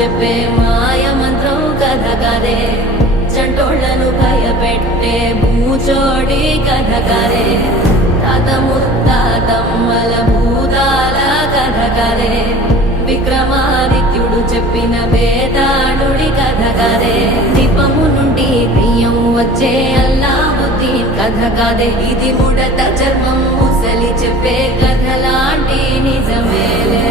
చెప్పే మాయ మంత్రం కథ కదే చంటోళ్లను భయపెట్టే భూచోడి కథ కదే తాత ముత్తాతమ్మల భూతాల కథ కదే విక్రమాదిత్యుడు చెప్పిన వేదాళుడి కథ కదే దీపము నుండి దెయ్యం వచ్చే అల్లావుద్దీన్ కథ కదే ఇది ముడత చర్మం ముసలి చెప్పే కథలాంటి నిజమేలే